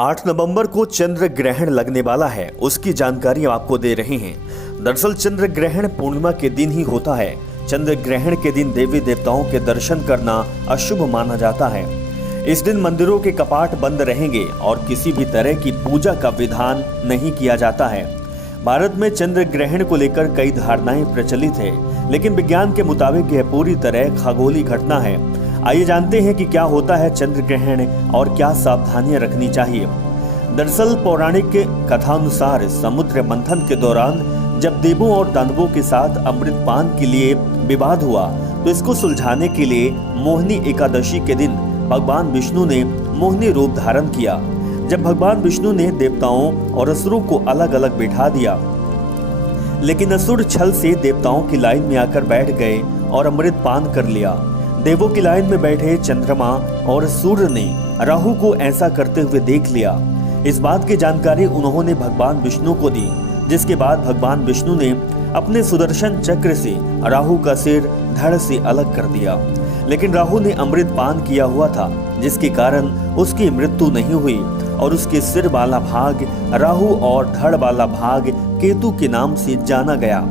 8 नवंबर को चंद्र ग्रहण लगने वाला है, उसकी जानकारी आपको दे रहे हैं। दरअसल चंद्र ग्रहण पूर्णिमा के दिन ही होता है। चंद्र ग्रहण के दिन देवी देवताओं के दर्शन करना अशुभ माना जाता है। इस दिन मंदिरों के कपाट बंद रहेंगे और किसी भी तरह की पूजा का विधान नहीं किया जाता है। भारत में चंद्र ग्रहण को लेकर कई धारणाएं प्रचलित है, लेकिन विज्ञान के मुताबिक यह पूरी तरह खगोलीय घटना है। आइए जानते हैं कि क्या होता है चंद्र ग्रहण और क्या सावधानियां रखनी चाहिए। दरअसल पौराणिक कथानुसार समुद्र मंथन के दौरान जब देवों और दानवों के साथ अमृत पान के लिए विवाद हुआ, तो इसको सुलझाने के लिए मोहिनी एकादशी के दिन भगवान विष्णु ने मोहिनी रूप धारण किया। जब भगवान विष्णु ने देवताओं और असुरों को अलग अलग बिठा दिया, लेकिन असुर छल से देवताओं की लाइन में आकर बैठ गए और अमृत पान कर लिया। देवों की लाइन में बैठे चंद्रमा और सूर्य ने राहु को ऐसा करते हुए देख लिया। इस बात की जानकारी उन्होंने भगवान विष्णु को दी, जिसके बाद भगवान विष्णु ने अपने सुदर्शन चक्र से राहु का सिर धड़ से अलग कर दिया। लेकिन राहु ने अमृत पान किया हुआ था, जिसके कारण उसकी मृत्यु नहीं हुई और उसके सिर वाला भाग राहु और धड़ वाला भाग केतु के नाम से जाना गया।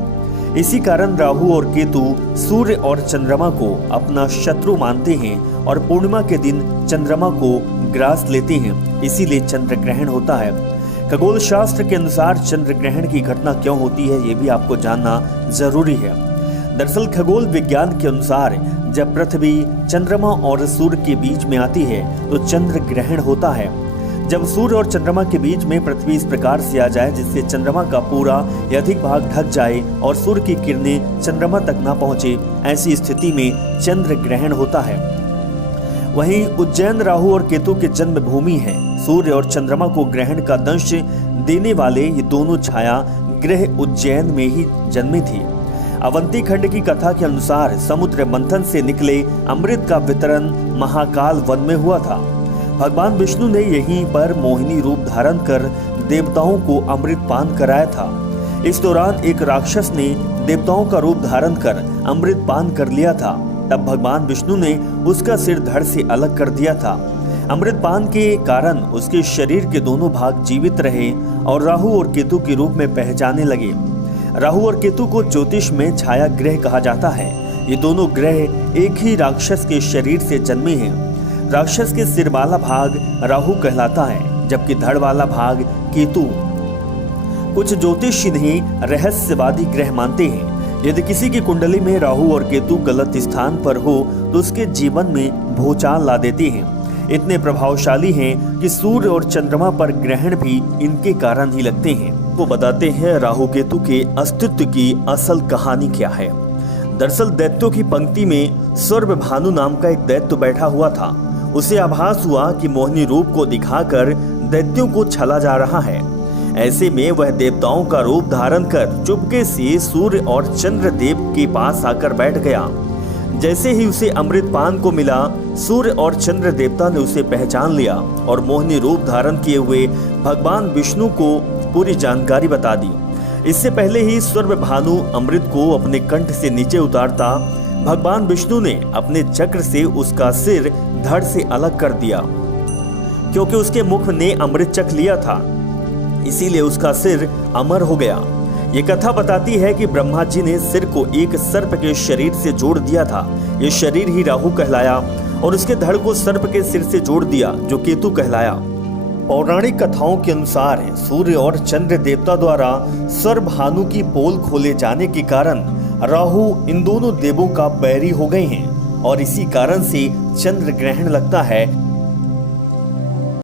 इसी कारण राहु और केतु सूर्य और चंद्रमा को अपना शत्रु मानते हैं और पूर्णिमा के दिन चंद्रमा को ग्रास लेते हैं, इसीलिए चंद्र ग्रहण होता है। खगोल शास्त्र के अनुसार चंद्र ग्रहण की घटना क्यों होती है, ये भी आपको जानना जरूरी है। दरअसल खगोल विज्ञान के अनुसार जब पृथ्वी चंद्रमा और सूर्य के बीच में आती है तो चंद्र ग्रहण होता है। जब सूर्य और चंद्रमा के बीच में पृथ्वी इस प्रकार से आ जाए जिससे चंद्रमा का पूरा या अधिक भाग ढक जाए और सूर्य की किरणें चंद्रमा तक न पहुंचे, ऐसी स्थिति में चंद्र ग्रहण होता है। वहीं उज्जैन राहु और केतु के जन्म भूमि है। सूर्य और चंद्रमा को ग्रहण का दंश देने वाले ये दोनों छाया ग्रह उज्जैन में ही जन्मे थे। अवंती खंड की कथा के अनुसार समुद्र मंथन से निकले अमृत का वितरण महाकाल वन में हुआ था। भगवान विष्णु ने यहीं पर मोहिनी रूप धारण कर देवताओं को अमृत पान कराया था। इस दौरान एक राक्षस ने देवताओं का रूप धारण कर अमृत पान कर लिया था। तब भगवान विष्णु ने उसका सिर धड़ से अलग कर दिया था। अमृत पान के कारण उसके शरीर के दोनों भाग जीवित रहे और राहु और केतु के रूप में पहचाने लगे। राहु और केतु को ज्योतिष में छाया ग्रह कहा जाता है। ये दोनों ग्रह एक ही राक्षस के शरीर से जन्मे हैं। राक्षस के सिर वाला भाग राहु कहलाता है, जबकि धड़ वाला भाग केतु। कुछ ज्योतिष इन्हें रहस्यवादी ग्रह मानते हैं। यदि किसी की कुंडली में राहु और केतु गलत स्थान पर हो तो उसके जीवन में भूचाल ला देते हैं। इतने प्रभावशाली हैं कि सूर्य और चंद्रमा पर ग्रहण भी इनके कारण ही लगते हैं। वो बताते हैं राहु केतु के अस्तित्व की असल कहानी क्या है। दरअसल दैत्यों की पंक्ति में सर्वभानु नाम का एक दैत्य बैठा हुआ था। उसे आभास हुआ कि मोहिनी रूप को दिखाकर दैत्यों को छला जा रहा है। ऐसे में वह देवताओं का रूप धारण कर चुपके से सूर्य और चंद्र देव के पास आकर बैठ गया। जैसे ही उसे अमृत पान को मिला, सूर्य और चंद्र देवता ने उसे पहचान लिया और मोहिनी रूप धारण किए हुए भगवान विष्णु को पूरी जानकारी बता दी। इससे पहले ही सर्वभानु अमृत को अपने कंठ से नीचे उतारता, भगवान विष्णु ने अपने चक्र से उसका सिर धड़ से अलग कर दिया। क्योंकि उसके मुख ने अमृत चख लिया था, इसीलिए उसका सिर अमर हो गया। ये कथा बताती है कि ब्रह्मा जी ने सिर को एक सर्प के शरीर से जोड़ दिया था। ये शरीर ही राहु कहलाया और उसके धड़ को सर्प के सिर से जोड़ दिया, जो केतु कहलाया। पौराणिक कथाओं के अनुसार सूर्य और चंद्र देवता द्वारा सर्वभानु की पोल खोले जाने के कारण राहु इन दोनों देवों का बैरी हो गए हैं और इसी कारण से चंद्र ग्रहण लगता है।